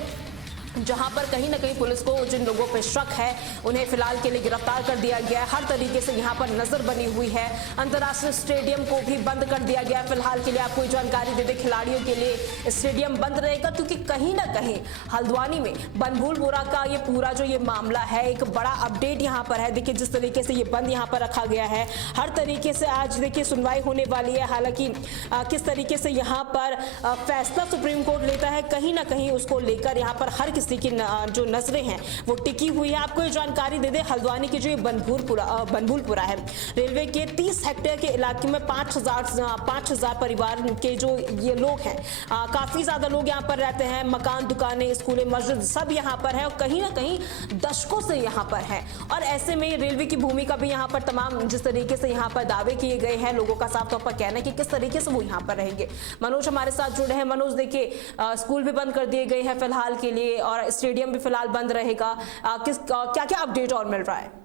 जहां पर कहीं ना कहीं पुलिस को जिन लोगों पे शक है उन्हें फिलहाल के लिए गिरफ्तार कर दिया गया है। हर तरीके से यहां पर नजर बनी हुई है। अंतर्राष्ट्रीय स्टेडियम को भी बंद कर दिया गया है। फिलहाल के लिए आपको जानकारी दे दें, खिलाड़ियों के लिए स्टेडियम बंद रहेगा क्योंकि कहीं ना कहीं हल्द्वानी में बनभूलपुरा का ये पूरा जो ये मामला है, एक बड़ा अपडेट यहां पर है। देखिए जिस तरीके से ये बंद यहां पर रखा गया है, हर तरीके से आज देखिए सुनवाई होने वाली है। हालांकि किस तरीके से यहां पर फैसला सुप्रीम कोर्ट लेता है, कहीं ना कहीं उसको लेकर यहां पर हर किसी की जो नजरें हैं वो टिकी हुई है। आपको ये जानकारी दे दें, हल्द्वानी की जो ये बनभूलपुरा है, रेलवे के 30 हेक्टेयर के इलाके में 5,000 परिवार के जो ये लोग हैं, काफी ज्यादा लोग यहाँ पर रहते हैं। मकान, दुकानें, स्कूलें, मस्जिद सब यहाँ पर है और कहीं ना कहीं दशकों से यहाँ पर है। और ऐसे में रेलवे की भूमिका भी यहाँ पर तमाम जिस तरीके से यहाँ पर दावे किए गए हैं, लोगों का साफ तौर पर कहना है कि किस तरीके से वो यहाँ पर रहेंगे। मनोज हमारे साथ जुड़े हैं। मनोज, देखिए स्कूल भी बंद कर दिए गए हैं फिलहाल के लिए और स्टेडियम भी फिलहाल बंद रहेगा। क्या क्या अपडेट और मिल रहा है?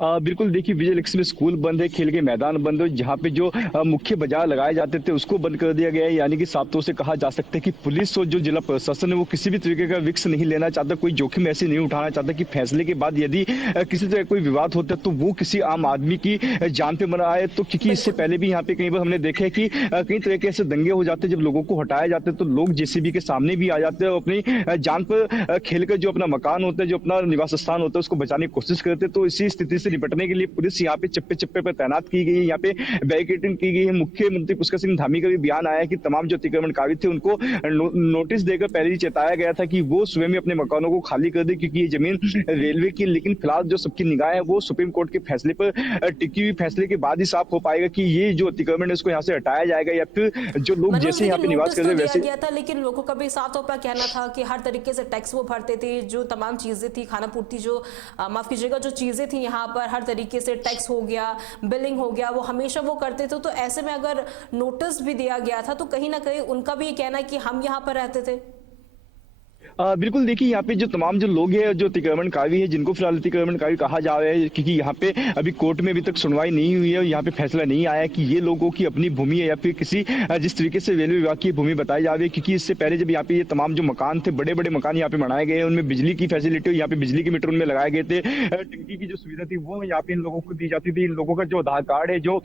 बिल्कुल देखिए, विजय लक्ष्मी में स्कूल बंद है, खेल के मैदान बंद है। जहाँ पे जो मुख्य बाजार लगाए जाते थे उसको बंद कर दिया गया है। यानी कि साफ तौर से कहा जा सकता है कि पुलिस और जो जिला प्रशासन है वो किसी भी तरीके का रिस्क नहीं लेना चाहता, कोई जोखिम ऐसे नहीं उठाना चाहता कि फैसले के बाद यदि किसी तरह कोई विवाद होता है तो वो किसी आम आदमी की जान पे मरा आए। तो क्योंकि इससे पहले भी यहाँ पे कई बार हमने देखा है कि कई तरह के ऐसे दंगे हो जाते हैं, जब लोगों को हटाया जाता है तो लोग जेसीबी के सामने भी आ जाते हैं और अपनी जान पर खेलकर जो अपना मकान होता है, जो अपना निवास स्थान होता है, उसको बचाने की कोशिश करते हैं। तो इसी स्थिति से निपटने के लिए पुलिस यहाँ पे चप्पे चप्पे पर तैनात की गई है, यहाँ पे बैरिकेडिंग की गई है। मुख्यमंत्री पुष्कर सिंह धामी का भी बयान आया कि तमाम जो अतिक्रमणकारी थे उनको नोटिस देकर पहले ही चेताया गया था कि वो स्वयं ही अपने मकानों को खाली कर दे, क्योंकि ये जमीन रेलवे की। लेकिन फिलहाल जो सबकी निगाह है वो सुप्रीम कोर्ट के फैसले पर टिकी हुई। फैसले के बाद ही साफ हो पाएगा कि ये जो अतिक्रमण है उसको यहाँ से हटाया जाएगा या फिर जो लोग जैसे यहाँ पे निवास कर रहे वैसे गया था। लेकिन लोगों का भी साफ तौर पर कहना था कि हर तरीके से टैक्स वो भरते थे, जो तमाम चीजें थी, खाना पूर्ति जो माफ कीजिएगा जो चीजें थी यहाँ पर, हर तरीके से टैक्स हो गया, बिलिंग हो गया, वो हमेशा वो करते थे। तो ऐसे में अगर नोटिस भी दिया गया था तो कहीं ना कहीं उनका भी ये कहना है कि हम यहाँ पर रहते थे। बिल्कुल देखिए, यहाँ पे जो तमाम जो लोग हैं जो अतिक्रमणकारी है, जिनको फिलहाल अतिक्रमणकारी कहा जा रहा है, क्योंकि यहाँ पे अभी कोर्ट में अभी तक सुनवाई नहीं हुई है और यहाँ पे फैसला नहीं आया कि ये लोगों की अपनी भूमि है या फिर किसी जिस तरीके से रेलवे विभाग की भूमि बताई जा रही है। क्योंकि इससे पहले जब यहाँ पे ये तमाम जो मकान थे, बड़े बड़े मकान यहाँ पे बनाए गए, उनमें बिजली की फैसिलिटी, यहाँ पे बिजली के मीटर उनमें लगाए गए थे, टंकी की जो सुविधा थी वो यहाँ पे इन लोगों को दी जाती थी। इन लोगों का जो आधार कार्ड है, जो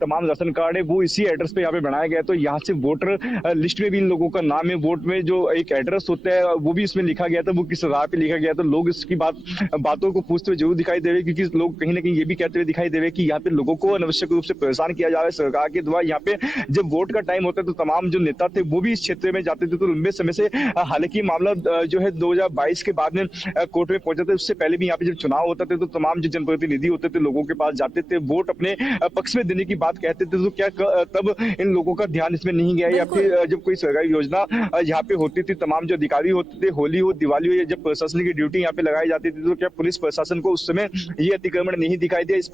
तमाम राशन कार्ड है, वो इसी एड्रेस पे यहाँ पे बनाया गया। तो यहाँ से वोटर लिस्ट में भी इन लोगों का नाम है, वोट में जो एक एड्रेस होता है वो भी इसमें लिखा गया था, वो किस राह पे लिखा गया। तो लोग इसकी बातों को पूछते हुए जरूर दिखाई दे रहे, क्योंकि लोग कहीं ना कहीं ये भी कहते हुए दिखाई दे रहे कि यहाँ पे लोगों को अनावश्यक रूप से परेशान किया जा रहा है सरकार के द्वारा। यहाँ पे जब वोट का टाइम होता है तो तमाम जो नेता थे वो भी इस क्षेत्र में जाते थे। तो लंबे समय से, हालांकि मामला जो है 2022 के बाद में कोर्ट में पहुंचा था, उससे पहले भी यहाँ पे जब चुनाव होता था तो तमाम जो जनप्रतिनिधि होते थे लोगों के पास जाते थे, वोट अपने पक्ष में देने की बात कहते थे। तो क्या तब इन लोगों का ध्यान इसमें नहीं गया? या फिर जब कोई सरकारी योजना यहाँ पे होती थी, तमाम जो अधिकारी होते थे, होली हो, दिवाली हो, या जब प्रशासन की ड्यूटी यहाँ पे लगाई जाती थी, तो क्या पुलिस प्रशासन को उस समय ये अतिक्रमण नहीं दिखाई दिया? इस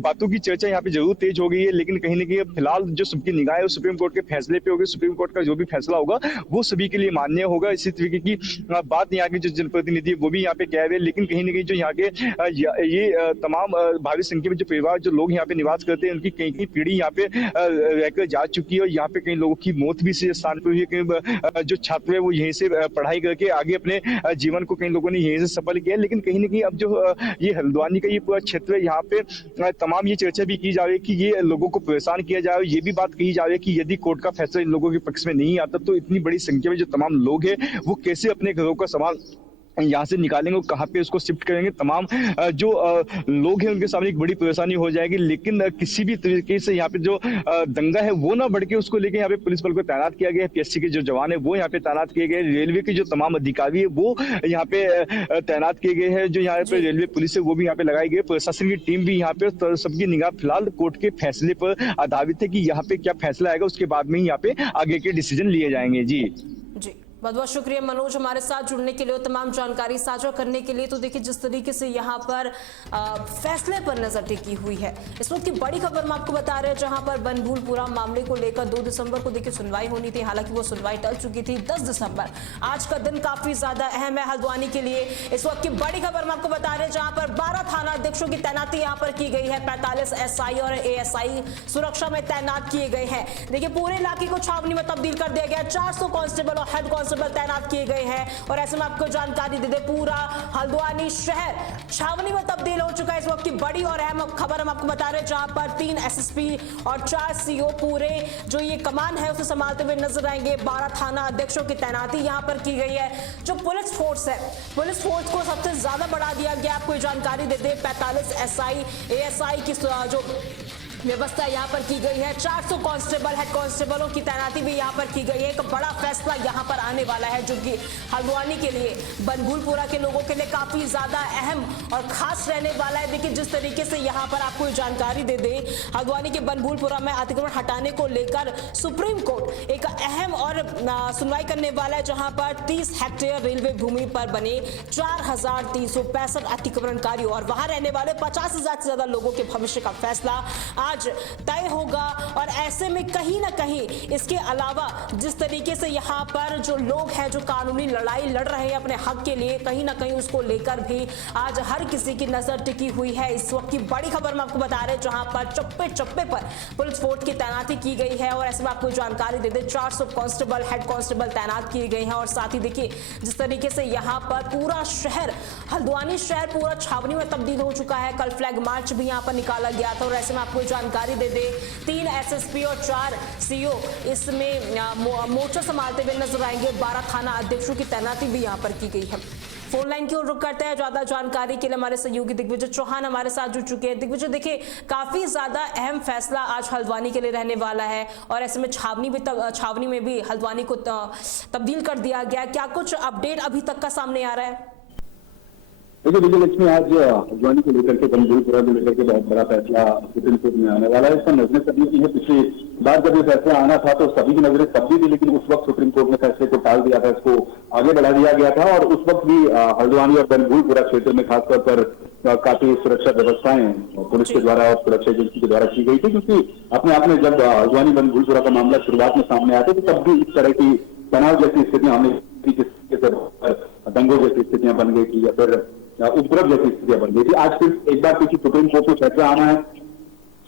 बातों की चर्चा यहाँ पे जरूर तेज हो गई है। लेकिन कहीं ना कहीं फिलहाल जो सबकी निगाह है सुप्रीम कोर्ट के फैसले पे होगी। सुप्रीम कोर्ट का जो भी फैसला होगा वो सभी के लिए मान्य होगा। इसी तरीके की बात यहाँ के जो जनप्रतिनिधि वो भी यहाँ पे कह रहे हैं। लेकिन कहीं ना कहीं जो यहाँ के ये तमाम भारी संख्या में जो परिवार, जो लोग यहाँ पे निवास करते हैं, उनकी कहीं पीढ़ी यहाँ पे रहकर जा चुकी है और यहाँ पे कई लोगों की मौत भी इसी स्थान पर हुई है। कई जो छात्र है वो यहीं से पढ़ाई करके आगे अपने जीवन को कई लोगों ने यहीं से सफल किया। लेकिन कहीं ना कहीं अब जो ये हल्द्वानी का ये पूरा क्षेत्र है, यहाँ पे तमाम ये चर्चा भी की जा रही है कि ये लोगों को परेशान किया जा रहा है। ये भी बात कही जा रही है कि यदि कोर्ट का फैसला इन लोगों के पक्ष में नहीं आता तो इतनी बड़ी संख्या में जो तमाम लोग हैं वो कैसे अपने घरों का सामान यहाँ से निकालेंगे, कहाँ पे उसको शिफ्ट करेंगे। तमाम जो लोग हैं उनके सामने एक बड़ी परेशानी हो जाएगी। लेकिन किसी भी तरीके से यहाँ पे जो दंगा है वो ना बढ़ के, उसको लेके यहाँ पे पुलिस बल को तैनात किया गया है। पीएससी के जो जवान है वो यहाँ पे तैनात किए गए, रेलवे के जो तमाम अधिकारी है वो यहाँ पे तैनात किए गए हैं, जो यहाँ पे रेलवे पुलिस है वो भी यहाँ पे लगाई गई, प्रशासन की टीम भी यहाँ पे। तो सबकी निगाह फिलहाल कोर्ट के फैसले पर आधारित है कि यहाँ पे क्या फैसला आएगा, उसके बाद में ही यहाँ पे आगे के डिसीजन लिए जाएंगे। जी बहुत बहुत शुक्रिया मनोज हमारे साथ जुड़ने के लिए और तमाम जानकारी साझा करने के लिए। तो देखिए जिस तरीके से यहाँ पर फैसले पर नजर टिकी हुई है, इस वक्त की बड़ी खबर हम आपको बता रहे हैं, जहां पर बनभूलपुरा मामले को लेकर 2 दिसंबर को देखिए सुनवाई होनी थी। हालांकि वो सुनवाई टल चुकी थी। 10 दिसंबर आज का दिन काफी ज्यादा अहम है हल्द्वानी के लिए। इस वक्त की बड़ी खबर हम आपको बता रहे हैं, जहां पर 12 थाना अध्यक्षों की तैनाती यहाँ पर की गई है। 45 SI और ASI सुरक्षा में तैनात किए गए हैं। देखिए पूरे इलाके को छावनी में तब्दील कर दिया गया। 400 कांस्टेबल और हेड कांस्टेबल तैनात किए गए हैं। और ऐसे में आपको जानकारी दे दे, पूरा हल्द्वानी शहर छावनी में तब्दील हो चुका है। इस वक्त की बड़ी और अहम खबर हम आपको बता रहे हैं, जहां पर 3 एसएसपी और 4 सीओ पूरे जो ये कमान है उसे संभालते हुए नजर आएंगे। 12 थाना अध्यक्षों की तैनाती यहां पर की गई है। जो पुलिस फोर्स है, पुलिस फोर्स को सबसे ज्यादा बढ़ा दिया गया। आपको जानकारी दे दे, 45 एसआई एएसआई की जो व्यवस्था यहाँ पर की गई है। 400 कांस्टेबल, हेड कांस्टेबलों की तैनाती भी यहाँ पर की गई है। एक बड़ा फैसला यहाँ पर आने वाला है, जो कि हल्द्वानी के लिए, बनभूलपुरा के लोगों के लिए काफी ज्यादा अहम और खास रहने वाला है। देखिए जिस तरीके से यहाँ पर आपको जानकारी दे दे, हल्द्वानी के बनभूलपुरा में अतिक्रमण हटाने को लेकर सुप्रीम कोर्ट एक अहम और सुनवाई करने वाला है, जहां पर 30 हेक्टेयर रेलवे भूमि पर बने 4365 अतिक्रमणकारी और वहां रहने वाले 50,000 से ज्यादा लोगों के भविष्य का फैसला आज तय होगा। और ऐसे में कहीं ना कहीं इसके अलावा जिस तरीके से यहाँ पर जो लोग हैं जो कानूनी लड़ाई लड़ रहे हैं अपने हक के लिए, कहीं ना कहीं उसको लेकर भी आज हर किसी की नजर टिकी हुई है। इस वक्त की बड़ी खबर हम आपको बता रहे हैं, जहां पर चप्पे चप्पे पर पुलिस फोर्स की तैनाती की गई है। और ऐसे में आपको जानकारी दे दे, 400 कांस्टेबल, हेड कांस्टेबल तैनात किए गए हैं। और साथ ही देखिए जिस तरीके से यहाँ पर पूरा शहर, हल्द्वानी शहर पूरा छावनी में तब्दील हो चुका है। कल फ्लैग मार्च भी यहाँ पर निकाला गया था। और ऐसे में आपको जानकारी दे दे, 3 एसएसपी और 4 सीओ इसमें मोर्चा संभालते हुए नजर आएंगे। 12 थाना अध्यक्षों की तैनाती भी यहाँ पर की गई है। फोन लाइन की ओर रुक करते हैं। ज्यादा जानकारी के लिए हमारे सहयोगी दिग्विजय चौहान हमारे साथ जुड़ चुके हैं। दिग्विजय, देखिए काफी ज्यादा अहम फैसला आज हल्द्वानी के लिए रहने वाला है। और ऐसे में छावनी में भी हल्द्वानी को तब्दील कर दिया गया। क्या कुछ अपडेट अभी तक का सामने आ रहा है? देखिए विजयलक्ष्मी, आज हल्द्वानी को लेकर के, बनभूलपुरा को लेकर के बहुत बड़ा फैसला सुप्रीम कोर्ट में आने वाला है। इसका नजरें सभी की है। पिछली बार जब ये फैसला आना था तो सभी की नजरें तब भी थी, लेकिन उस वक्त सुप्रीम कोर्ट ने फैसले को टाल दिया था, इसको आगे बढ़ा दिया गया था। और उस वक्त भी हल्द्वानी और बनभूलपुरा क्षेत्र में खासतौर पर काफी सुरक्षा व्यवस्थाएं पुलिस के द्वारा और सुरक्षा एजेंसी के द्वारा की गई थी, क्योंकि अपने आप में जब हल्द्वानी बनभूलपुरा का मामला शुरुआत में सामने आया था तो तब भी इस तरह की तनाव जैसी स्थितियां हमने दंगों जैसी स्थितियां बन गई थी या फिर उपद्रव जैसी स्थितियां बन गई थी। आज फिर एक बार क्योंकि सुप्रीम कोर्ट को फैसला आना है,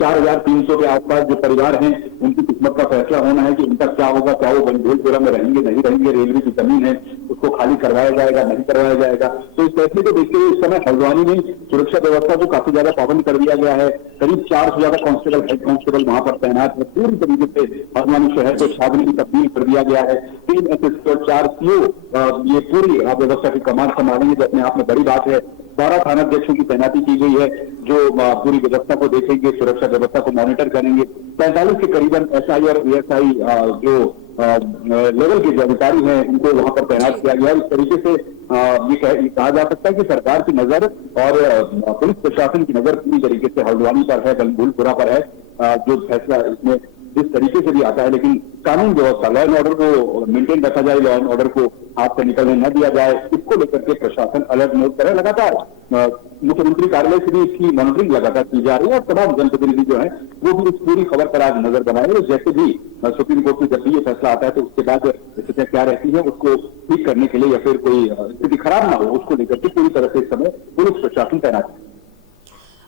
4300 के आसपास जो परिवार हैं उनकी किस्मत का फैसला होना है कि उनका क्या होगा, क्या वो बनभूलपुरा में रहेंगे नहीं रहेंगे, रेलवे की जमीन है उसको खाली करवाया जाएगा नहीं करवाया जाएगा। तो इस फैसले को देखते हुए इस समय हल्द्वानी में सुरक्षा व्यवस्था को काफी ज्यादा पाबंद कर दिया गया है। करीब 400 से ज्यादा कांस्टेबल, हेड कांस्टेबल वहां पर तैनात है। पूरी तरीके से हल्द्वानी शहर को छावनी की तब्दील कर दिया गया है। 3 एसएसपी और 4 सीओ ये पूरी व्यवस्था की कमान संभालेंगे, जो अपने आप में बड़ी बात है। 12 थानाध्यक्षों की तैनाती की गई है, जो पूरी व्यवस्था को देखेंगे, सुरक्षा व्यवस्था को मॉनिटर करेंगे। 45 के करीबन एसआई और एएसआई जो लेवल के जो अधिकारी हैं उनको वहां पर तैनात किया गया है। इस तरीके से ये कहा जा सकता है कि सरकार की नजर और पुलिस प्रशासन की नजर पूरी तरीके से हल्द्वानी पर है, बनभूलपुरा पर है। जो फैसला इसमें जिस तरीके से भी आता है, लेकिन कानून व्यवस्था, लॉ एंड ऑर्डर को मेंटेन रखा जाए, लॉ एंड ऑर्डर को हाथ से निकलने न दिया जाए, इसको लेकर के प्रशासन अलर्ट मोड पर है। लगातार मुख्यमंत्री कार्यालय से भी इसकी मॉनिटरिंग लगातार की जा रही है और तमाम जनप्रतिनिधि जो है वो भी इस पूरी खबर पर आज नजर बनाए। जैसे भी सुप्रीम कोर्ट में जब भी ये फैसला आता है तो उसके बाद स्थितियां क्या रहती है उसको ठीक करने के लिए या फिर कोई स्थिति खराब ना हो उसको लेकर के पूरी तरह से इस समय पुलिस प्रशासन तैनात है।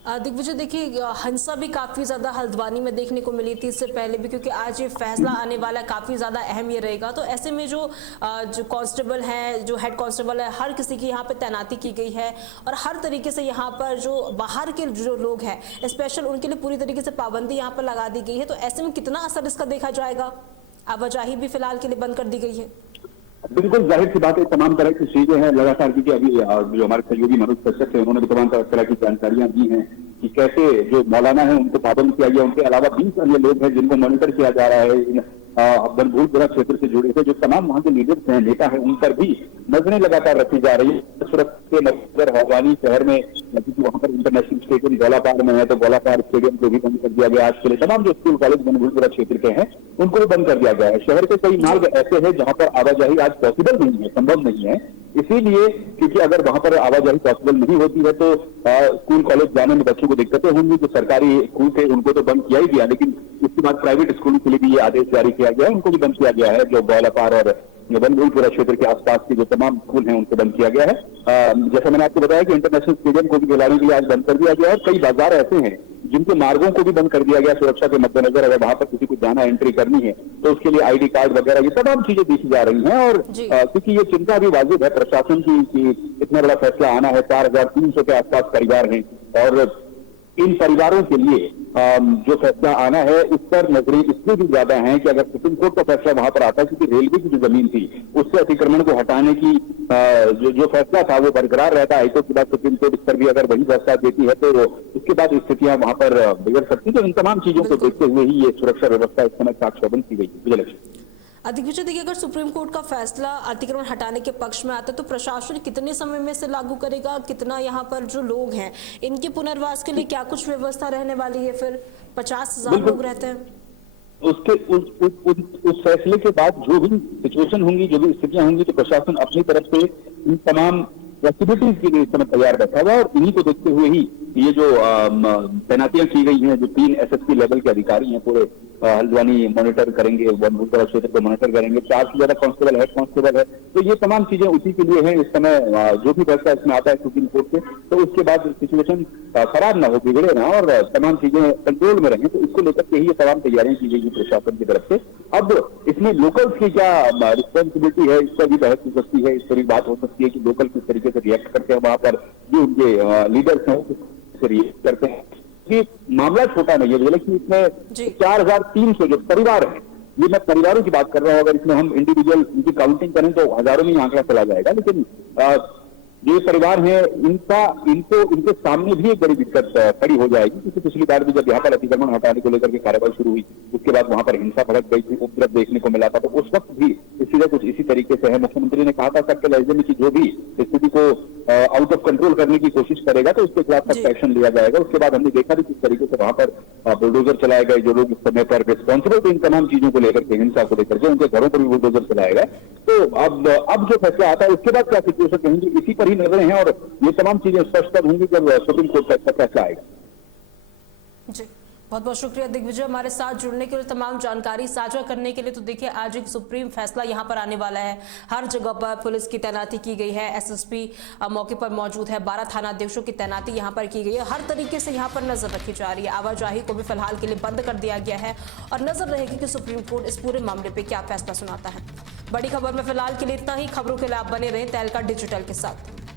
दिग्विजय, देखिए हिंसा भी काफी ज्यादा हल्द्वानी में देखने को मिली थी इससे पहले भी, क्योंकि आज ये फैसला आने वाला काफी ज्यादा अहम ये रहेगा। तो ऐसे में जो कांस्टेबल है, जो हेड कांस्टेबल है, हर किसी की यहाँ पे तैनाती की गई है और हर तरीके से यहाँ पर जो बाहर के जो लोग हैं स्पेशल उनके लिए पूरी तरीके से पाबंदी यहाँ पर लगा दी गई है। तो ऐसे में कितना असर इसका देखा जाएगा? आवाजाही भी फिलहाल के लिए बंद कर दी गई है। बिल्कुल जाहिर सी बात है, तमाम तरह की चीजें हैं लगातार, क्योंकि अभी जो हमारे सहयोगी मनोज कश्यप थे उन्होंने भी तमाम तरह की जानकारियां दी हैं कि कैसे जो मौलाना है उनको पाबंद किया गया। उनके अलावा 20 अन्य लोग हैं जिनको मॉनिटर किया जा रहा है। बनभूलपुरा क्षेत्र से जुड़े थे जो तमाम वहां के लीडर्स हैं, नेता हैं, उन पर भी नजरें लगातार रखी जा रही है। सुरक्षा के नजर हल्द्वानी शहर में, क्योंकि वहां पर इंटरनेशनल स्टेडियम गोलापार में है तो गोलापार स्टेडियम को भी बंद कर दिया गया आज के लिए। तमाम जो स्कूल कॉलेज बनभूलपुरा क्षेत्र के हैं उनको भी बंद कर दिया गया है। शहर के कई मार्ग ऐसे हैं जहां पर आवाजाही आज पॉसिबल नहीं है, संभव नहीं है। इसीलिए क्योंकि अगर वहां पर आवाजाही पॉसिबल नहीं होती है तो स्कूल कॉलेज जाने में बच्चों को दिक्कतें होंगी। जो सरकारी स्कूल थे उनको तो बंद किया ही गया, लेकिन उसके बाद प्राइवेट स्कूल के लिए भी ये आदेश जारी किया गया है, उनको भी बंद किया गया है। जो गोलापार और बनभूलपुरा क्षेत्र के आसपास के जो तमाम स्कूल हैं उनको बंद किया गया है। जैसा मैंने आपको बताया कि इंटरनेशनल स्टेडियम को भी खिलाड़ी के लिए आज बंद कर दिया गया है। कई बाजार ऐसे हैं जिनके मार्गों को भी बंद कर दिया गया सुरक्षा के मद्देनजर। अगर वहां पर किसी को जाना एंट्री करनी है तो उसके लिए आईडी कार्ड वगैरह ये तमाम चीजें देखी जा रही हैं। और जी। क्योंकि ये चिंता भी वाजिब है प्रशासन की कि इतना बड़ा फैसला आना है, 4300 के आसपास परिवार हैं और इन परिवारों के लिए जो फैसला आना है उस पर नजरें इसलिए भी ज्यादा हैं कि अगर सुप्रीम कोर्ट का फैसला वहां पर आता है, क्योंकि रेलवे की जो जमीन थी उससे अतिक्रमण को हटाने की जो फैसला था वो बरकरार रहता है। हाईकोर्ट के बाद सुप्रीम कोर्ट इस पर भी अगर वही फैसला देती है तो उसके बाद स्थितियां वहां पर बिगड़ सकती है। तो इन तमाम चीजों को देखते हुए ही ये सुरक्षा व्यवस्था इस समय साक्ष्य बंद की गई है। विजयलक्ष्मी, दिग्विजय, देखिए अगर सुप्रीम कोर्ट का फैसला अतिक्रमण हटाने के पक्ष में आता है तो प्रशासन कितने समय में से लागू करेगा, कितना यहाँ पर जो लोग हैं इनके पुनर्वास के लिए क्या कुछ व्यवस्था रहने वाली है? फिर 50,000 लोग रहते हैं। उसके उस फैसले के बाद जो भी सिचुएशन होंगी, जो भी स्थितियां होंगी, तो प्रशासन अपनी तरफ से इन तमाम एक्टिविटीज के लिए इस समय तैयार बैठा हुआ है। और इन्हीं को देखते हुए ही ये जो तैनातियां की गई हैं, जो 3 एसएसपी लेवल के अधिकारी हैं पूरे हल्द्वानी मॉनिटर करेंगे, बनभूलपुरा क्षेत्र को मॉनिटर करेंगे, 4 से ज्यादा कांस्टेबल हेड कांस्टेबल है। तो ये तमाम चीजें उसी के लिए हैं। इस समय जो भी फैसला इसमें आता है सुप्रीम कोर्ट से, तो उसके बाद सिचुएशन खराब ना हो, बिगड़े ना और तमाम चीजें कंट्रोल में रहें, तो इसको लेकर के ही ये तमाम तैयारियां की गई प्रशासन की तरफ से। अब इसमें लोकल्स की क्या रिस्पॉन्सिबिलिटी है, इस पर भी बहस हो सकती है, इस पर भी बात हो सकती है कि लोकल किस तरीके से रिएक्ट करते हैं, वहां पर जो उनके लीडर्स हैं किस रिएक्ट करते हैं। कि मामला छोटा नहीं है, लेकिन इसमें 4300 जो परिवार है, ये मैं परिवारों की बात कर रहा हूं, अगर इसमें हम इंडिविजुअल इनकी काउंटिंग करें तो हजारों में आंकड़ा चला जाएगा। लेकिन जो परिवार हैं इनके सामने भी एक बड़ी दिक्कत खड़ी हो जाएगी, क्योंकि पिछली बार भी जब यहाँ पर अतिक्रमण हटाने को लेकर के कार्रवाई शुरू हुई, उसके बाद वहां पर हिंसा भड़क गई थी, उपद्रव देखने को मिला था, तो उस वक्त भी स्थिति कुछ इसी तरीके से है। मुख्यमंत्री ने कहा था सबके लहजे में कि जो भी स्थिति को आउट ऑफ कंट्रोल करने की कोशिश करेगा तो उसके खिलाफ सख्त एक्शन लिया जाएगा। उसके बाद हमने देखा भी किस तरीके से वहां पर बुलडोजर चलाए गए, जो लोग इस समय पर रिस्पॉन्सिबल थे इन तमाम चीजों को लेकर के, हिंसा को लेकर के, उनके घरों पर भी बुलडोजर चलाए गए। तो अब जो फैसला आता है उसके बाद क्या सिचुएशन रहेंगी, इसी पर ही नजरें हैं और ये तमाम चीजें स्पष्ट तब होंगी जब सुप्रीम कोर्ट का फैसला आएगा। जी, बहुत बहुत शुक्रिया दिग्विजय हमारे साथ जुड़ने के लिए, तमाम जानकारी साझा करने के लिए। तो देखिए आज एक सुप्रीम फैसला यहां पर आने वाला है। हर जगह पर पुलिस की तैनाती की गई है, एसएसपी मौके पर मौजूद है, 12 थानाध्यक्षों की तैनाती यहां पर की गई है। हर तरीके से यहां पर नजर रखी जा रही है। आवाजाही को भी फिलहाल के लिए बंद कर दिया गया है और नजर रहेगी कि सुप्रीम कोर्ट इस पूरे मामले पर क्या फैसला सुनाता है। बड़ी खबर में फिलहाल के लिए इतना ही। खबरों के लिए आप बने रहें तहलका डिजिटल के साथ।